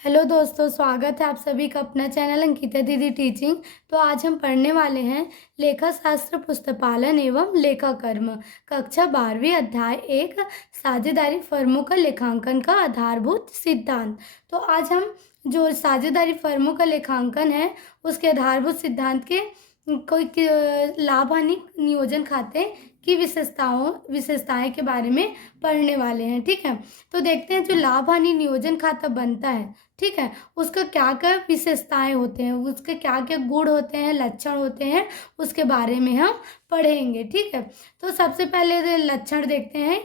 Hello दोस्तों, स्वागत है आप सभी का अपना चैनल अंकिता दीदी टीचिंग। तो आज हम पढ़ने वाले हैं लेखा शास्त्र पुस्तपालन एवं लेखा कर्म, कक्षा 12वीं, अध्याय 1, साझेदारी फर्मों का लेखांकन का आधारभूत सिद्धांत। तो आज हम जो साझेदारी फर्मों का लेखांकन है उसके आधारभूत सिद्धांत के कोई लाभ हानि नियोजन खाते की विशेषताएं के बारे में पढ़ने वाले हैं। ठीक है, तो देखते हैं जो लाभ हानि नियोजन खाता बनता है, ठीक है, उसका क्या क्या विशेषताएं होते हैं, उसके क्या क्या गुण होते हैं, लक्षण होते हैं, उसके बारे में हम पढ़ेंगे। ठीक है, तो सबसे पहले लक्षण देखते हैं।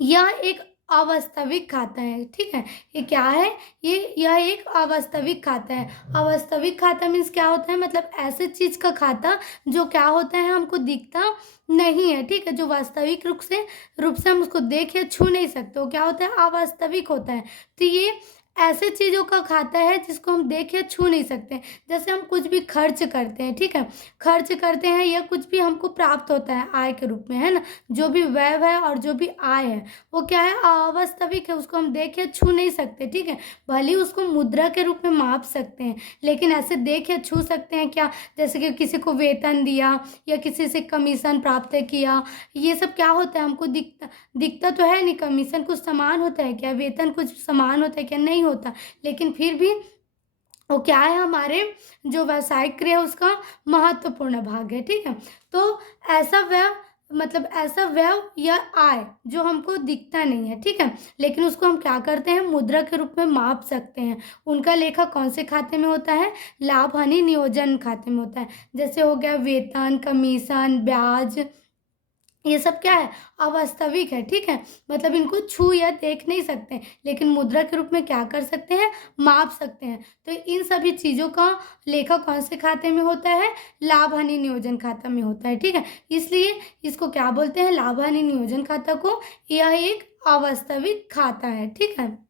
यह एक अवास्तविक खाता है। ठीक है, ये क्या है, यह एक अवास्तविक खाता है। अवास्तविक खाता मीन्स क्या होता है, मतलब ऐसे चीज का खाता जो क्या होता है हमको दिखता नहीं है। ठीक है, जो वास्तविक रूप से हम उसको देख या छू नहीं सकते, वो क्या होता है, अवास्तविक होता है। तो ये ऐसे चीजों का खाता है जिसको हम देख या छू नहीं सकते। जैसे हम कुछ भी खर्च करते हैं, ठीक है, खर्च करते हैं या कुछ भी हमको प्राप्त होता है आय के रूप में, है ना, जो भी व्यय है और जो भी आय है वो क्या है, अवास्तविक है, उसको हम देख या छू नहीं सकते। ठीक है, भले ही उसको मुद्रा के रूप में माप सकते हैं, लेकिन ऐसे देख या छू सकते हैं क्या, जैसे कि किसी को वेतन दिया या किसी से कमीशन प्राप्त किया, ये सब क्या होता है, हमको दिखता तो है नहीं। कमीशन कुछ समान होता है क्या, वेतन कुछ समान होता है क्या, नहीं होता, लेकिन फिर भी वो क्या है, हमारे जो व्यावसायिक क्रिया उसका महत्वपूर्ण भाग है। ठीक है, तो ऐसा व्यय या आय जो हमको दिखता नहीं है, ठीक है, लेकिन उसको हम क्या करते हैं, मुद्रा के रूप में माप सकते हैं। उनका लेखा कौन से खाते में होता है, लाभ हानि नियोजन खाते में होता है। जैसे हो गया वेतन, कमीशन, ब्याज, ये सब क्या है, अवास्तविक है। ठीक है, मतलब इनको छू या देख नहीं सकते, लेकिन मुद्रा के रूप में क्या कर सकते हैं, माप सकते हैं। तो इन सभी चीज़ों का लेखा कौन से खाते में होता है, लाभ हानि नियोजन खाता में होता है। ठीक है, इसलिए इसको क्या बोलते हैं, लाभ हानि नियोजन खाता को। यह एक अवास्तविक खाता है। ठीक है,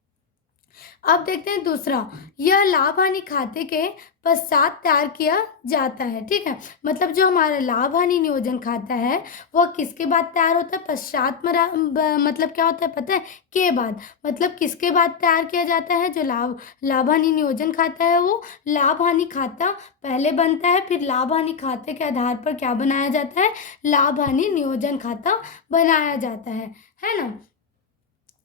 अब देखते हैं दूसरा, यह लाभ हानि खाते के पश्चात तैयार किया जाता है। ठीक है, मतलब जो हमारा लाभ हानि नियोजन खाता है वह किसके बाद तैयार होता है, पश्चात मतलब क्या होता है पता है, के बाद, मतलब किसके बाद तैयार किया जाता है। जो लाभ हानि नियोजन खाता है वो लाभ हानि खाता पहले बनता है, फिर लाभ हानि खाते के आधार पर क्या बनाया जाता है, लाभ हानि नियोजन खाता बनाया जाता है ना।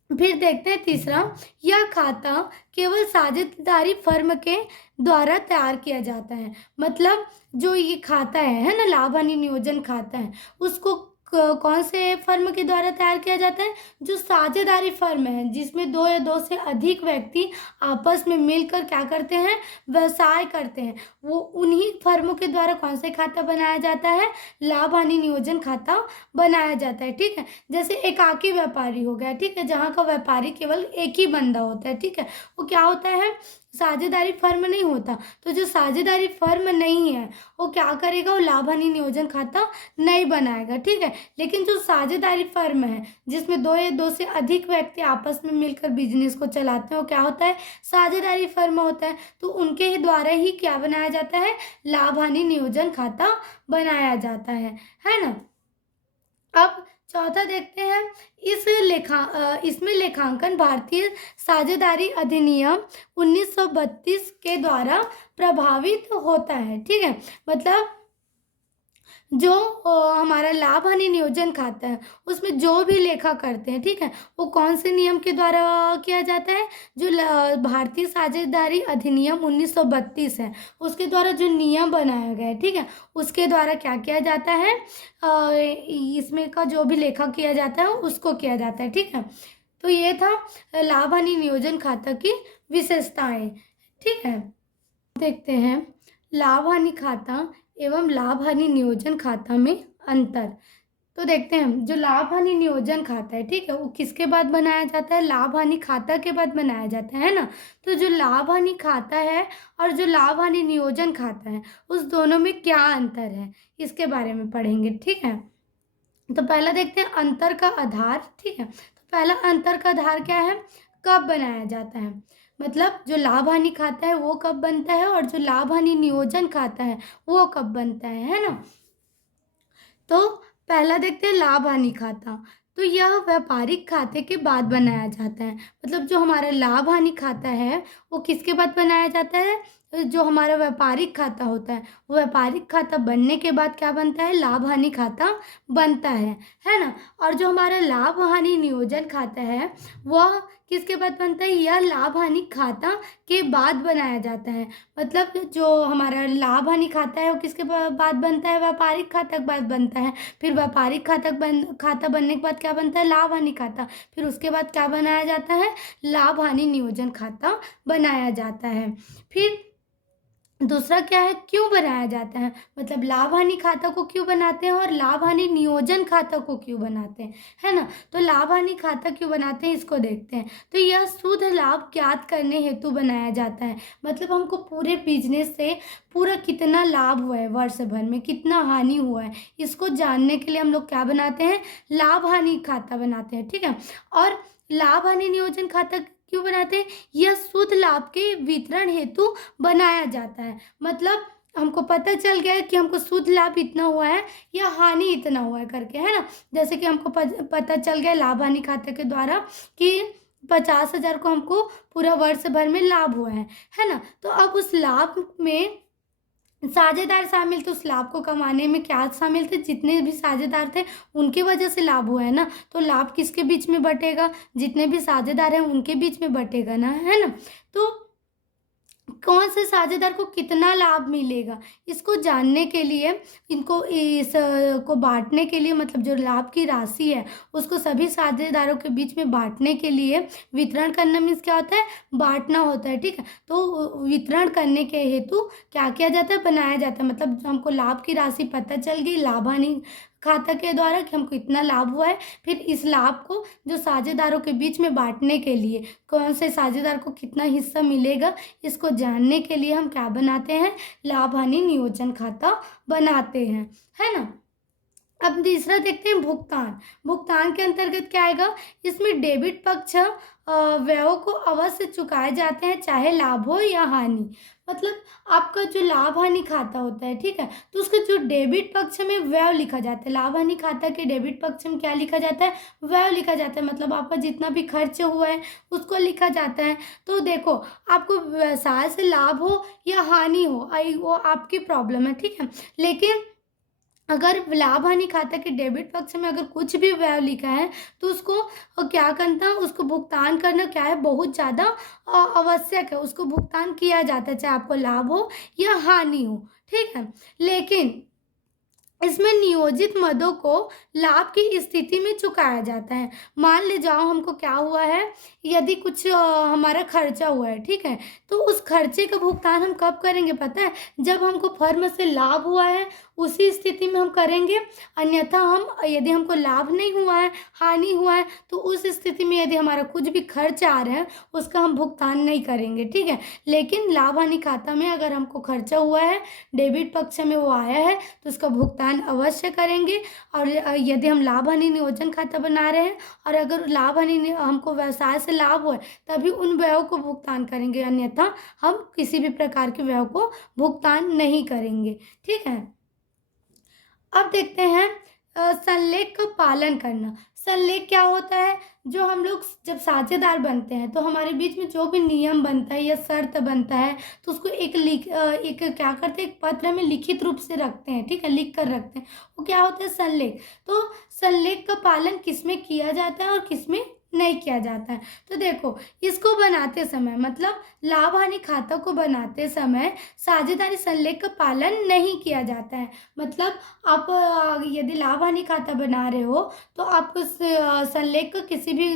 फिर देखते हैं तीसरा, यह खाता केवल साझेदारी फर्म के द्वारा तैयार किया जाता है। मतलब जो ये खाता है ना, लाभ हानि नियोजन खाता है, उसको कौन से फर्म के द्वारा तैयार किया जाता है, जो साझेदारी फर्म है, जिसमें दो या दो से अधिक व्यक्ति आपस में मिलकर क्या करते हैं, व्यवसाय करते हैं, वो उन्हीं फर्मों के द्वारा कौन से खाता बनाया जाता है, लाभ हानि नियोजन खाता बनाया जाता है। ठीक है, जैसे एकाकी व्यापारी हो गया, ठीक है, जहाँ का व्यापारी केवल एक ही बंदा होता है, ठीक है, वो क्या होता है, साझेदारी फर्म नहीं होता। तो जो साझेदारी फर्म नहीं है वो क्या करेगा, वो लाभ हानि नियोजन खाता नहीं बनाएगा। ठीक है, लेकिन जो साझेदारी फर्म है जिसमें दो या दो से अधिक व्यक्ति आपस में मिलकर बिजनेस को चलाते हैं, वो क्या होता है, साझेदारी फर्म होता है। तो उनके ही द्वारा ही क्या बनाया जाता है, लाभ हानि नियोजन खाता बनाया जाता है ना। अब चौथा देखते हैं, इसमें लेखांकन भारतीय साझेदारी अधिनियम 1932 के द्वारा प्रभावित होता है। ठीक है, मतलब जो हमारा लाभ हानि नियोजन खाता है उसमें जो भी लेखा करते हैं, ठीक है, वो कौन से नियम के द्वारा किया जाता है, जो भारतीय साझेदारी अधिनियम 1932 है उसके द्वारा जो नियम बनाया गया है, ठीक है, उसके द्वारा क्या किया जाता है, इसमें का जो भी लेखा किया जाता है उसको किया जाता है। ठीक है, तो ये था लाभ हानि नियोजन खाता की विशेषताएं। ठीक है, देखते हैं लाभ हानि खाता एवं लाभ हानि नियोजन खाता में अंतर। तो देखते हैं जो लाभ हानि नियोजन खाता है, ठीक है, वो किसके बाद बनाया जाता है, लाभ हानि खाता के बाद बनाया जाता है ना। तो जो लाभ हानि खाता है और जो लाभ हानि नियोजन खाता है उस दोनों में क्या अंतर है, इसके बारे में पढ़ेंगे। ठीक है, तो पहला देखते हैं अंतर का आधार। ठीक है, तो पहला अंतर का आधार क्या है, कब बनाया जाता है, मतलब जो लाभ हानि खाता है वो कब बनता है और जो लाभ हानि नियोजन खाता है वो कब बनता है ना। तो पहला देखते हैं लाभ हानि खाता। तो यह व्यापारिक खाते के बाद बनाया जाता है। मतलब जो हमारा लाभ हानि खाता है वो किसके बाद बनाया जाता है? जो हमारा व्यापारिक खाता होता है, वो व्यापारिक खाता बनने के बाद क्या बनता है? लाभ हानि खाता बनता है ना? और जो हमारा लाभ हानि नियोजन खाता है वह किसके बाद बनता है? यह लाभ हानि खाता के बाद बनाया जाता है। मतलब जो हमारा लाभ हानि खाता है वो किसके बाद बनता है? व्यापारिक खाता के बाद बनता है। फिर व्यापारिक खाता बनने के बाद क्या बनता है? लाभ हानि खाता। फिर उसके बाद क्या बनाया जाता है? लाभ हानि नियोजन खाता बनाया जाता है। फिर दूसरा क्या है? क्यों बनाया जाता है? मतलब लाभ हानि खाता को क्यों बनाते हैं और लाभ हानि नियोजन खाता को क्यों बनाते हैं, है ना? तो लाभ हानि खाता क्यों बनाते हैं इसको देखते हैं। तो यह शुद्ध लाभ ज्ञात करने हेतु बनाया जाता है। मतलब हमको पूरे बिजनेस से पूरा कितना लाभ हुआ है वर्ष भर में, कितना हानि हुआ है, इसको जानने के लिए हम लोग क्या बनाते हैं? लाभ हानि खाता बनाते हैं, ठीक है। और लाभ हानि नियोजन खाता क्यों बनाते हैं? यह शुद्ध लाभ के वितरण हेतु बनाया जाता है। मतलब हमको पता चल गया है कि हमको शुद्ध लाभ इतना हुआ है या हानि इतना हुआ है करके, है ना? जैसे कि हमको पता चल गया लाभ हानि खाते के द्वारा कि 50,000 को हमको पूरा वर्ष भर में लाभ हुआ है ना? तो अब उस लाभ में साझेदार शामिल थे, उस लाभ को कमाने में क्या शामिल थे? जितने भी साझेदार थे उनकी वजह से लाभ हुआ है ना। तो लाभ किसके बीच में बटेगा? जितने भी साझेदार हैं उनके बीच में बटेगा ना, है ना? तो कौन से साझेदार को कितना लाभ मिलेगा इसको जानने के लिए, इनको इस को बांटने के लिए, मतलब जो लाभ की राशि है उसको सभी साझेदारों के बीच में बांटने के लिए वितरण करना मीन्स क्या होता है? बांटना होता है, ठीक है। तो वितरण करने के हेतु क्या किया जाता है? बनाया जाता है। मतलब हमको लाभ की राशि पता चल गई लाभ हानि खाता के द्वारा कि हमको इतना लाभ हुआ है। फिर इस लाभ को जो साझेदारों के बीच में बांटने के लिए कौन से साझेदार को कितना हिस्सा मिलेगा इसको जानने के लिए हम क्या बनाते हैं? लाभ हानि नियोजन खाता बनाते हैं, है ना? अब तीसरा देखते हैं भुगतान। भुगतान के अंतर्गत क्या आएगा? इसमें डेबिट पक्ष व्ययों को अवश्य चुकाए जाते हैं चाहे लाभ हो या हानि। मतलब आपका जो लाभ हानि खाता होता है, ठीक है, तो उसका जो डेबिट पक्ष में व्यय लिखा जाता है। लाभ हानि खाता के डेबिट पक्ष में क्या लिखा जाता है? व्यय लिखा जाता है। मतलब आपका जितना भी खर्च हुआ है उसको लिखा जाता है। तो देखो आपको व्यवसाय से लाभ हो या हानि हो, वो आपकी प्रॉब्लम है, ठीक है। लेकिन अगर लाभ हानि खाता के डेबिट पक्ष में अगर कुछ भी व्यय लिखा है तो उसको क्या करना, उसको भुगतान करना क्या है? बहुत ज़्यादा आवश्यक है। उसको भुगतान किया जाता है चाहे आपको लाभ हो या हानि हो, ठीक है। लेकिन इसमें नियोजित मदों को लाभ की स्थिति में चुकाया जाता है। मान ले जाओ हमको क्या हुआ है, यदि कुछ हमारा खर्चा हुआ है, ठीक है, तो उस खर्चे का भुगतान हम कब करेंगे पता है? जब हमको फर्म से लाभ हुआ है उसी स्थिति में हम करेंगे। अन्यथा हम, यदि हमको लाभ नहीं हुआ है, हानि हुआ है, तो उस स्थिति में यदि हमारा कुछ भी खर्च आ रहा है उसका हम भुगतान नहीं करेंगे, ठीक है। लेकिन लाभ हानि खाता में अगर हमको खर्चा हुआ है, डेबिट पक्ष में वो आया है, तो उसका भुगतान अवश्य करेंगे। और यदि हम लाभ हानि नियोजन खाता बना रहे हैं और अगर लाभ हानि हमको व्यवसाय से लाभ हो तभी उन व्ययों को भुगतान करेंगे, अन्यथा हम किसी भी प्रकार के व्ययों को भुगतान नहीं करेंगे, ठीक है। अब देखते हैं संलेख का पालन करना। संलेख क्या होता है? जो हम लोग जब साझेदार बनते हैं तो हमारे बीच में जो भी नियम बनता है या शर्त बनता है तो उसको एक क्या करते हैं? एक पत्र में लिखित रूप से रखते हैं, ठीक है, लिख कर रखते हैं। वो क्या होता है? संलेख। तो संलेख का पालन किसमें किया जाता है और किसमें नहीं किया जाता है? तो देखो इसको बनाते समय, मतलब लाभ हानि खाता को बनाते समय साझेदारी संलेख का पालन नहीं किया जाता है। मतलब आप यदि लाभ हानि खाता बना रहे हो तो आप उस संलेख का किसी भी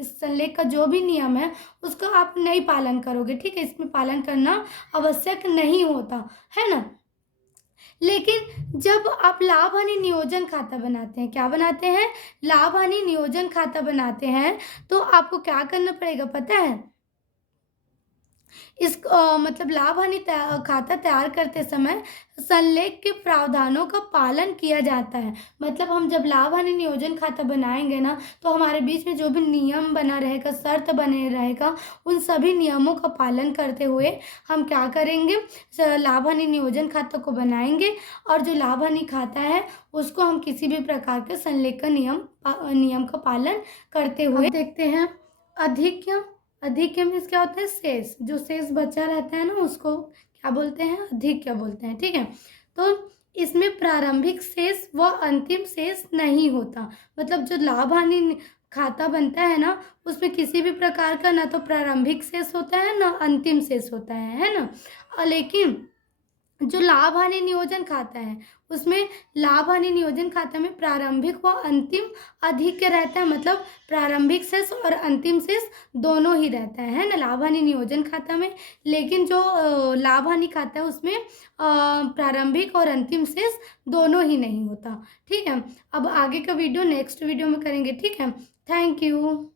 संलेख का जो भी नियम है उसका आप नहीं पालन करोगे, ठीक है। इसमें पालन करना आवश्यक नहीं होता, है ना। लेकिन जब आप लाभ हानि नियोजन खाता बनाते हैं, क्या बनाते हैं? लाभ हानि नियोजन खाता बनाते हैं, तो आपको क्या करना पड़ेगा पता है? इस मतलब लाभ हानि खाता तैयार करते समय संलेख के प्रावधानों का पालन किया जाता है। मतलब हम जब लाभ हानि नियोजन खाता बनाएंगे ना, तो हमारे बीच में जो भी नियम बना रहेगा, शर्त बने रहेगा, उन सभी नियमों का पालन करते हुए हम क्या करेंगे, लाभ हानि नियोजन खाता को बनाएंगे। और जो लाभ हानि खाता है उसको हम किसी भी प्रकार के संलेख का नियम का पालन करते हुए देखते हैं। अधिक्य, अधिक्य मीन्स क्या होता है, शेष, जो शेष बचा रहता है ना उसको क्या बोलते हैं, अधिक्य बोलते हैं। ठीक है, तो इसमें प्रारंभिक शेष व अंतिम शेष नहीं होता। मतलब जो लाभ हानि खाता बनता है ना, उसमें किसी भी प्रकार का ना तो प्रारंभिक शेष होता है ना अंतिम शेष होता है ना। लेकिन जो लाभ हानि नियोजन खाता है उसमें लाभ हानि नियोजन खाता में प्रारंभिक व अंतिम अधिक्य रहता है। मतलब प्रारंभिक शेष और अंतिम शेष दोनों ही रहता है ना लाभ हानि नियोजन खाता में। लेकिन जो लाभ हानि खाता है उसमें प्रारंभिक और अंतिम शेष दोनों ही नहीं होता। ठीक है, अब आगे का वीडियो नेक्स्ट वीडियो में करेंगे। ठीक है, थैंक यू।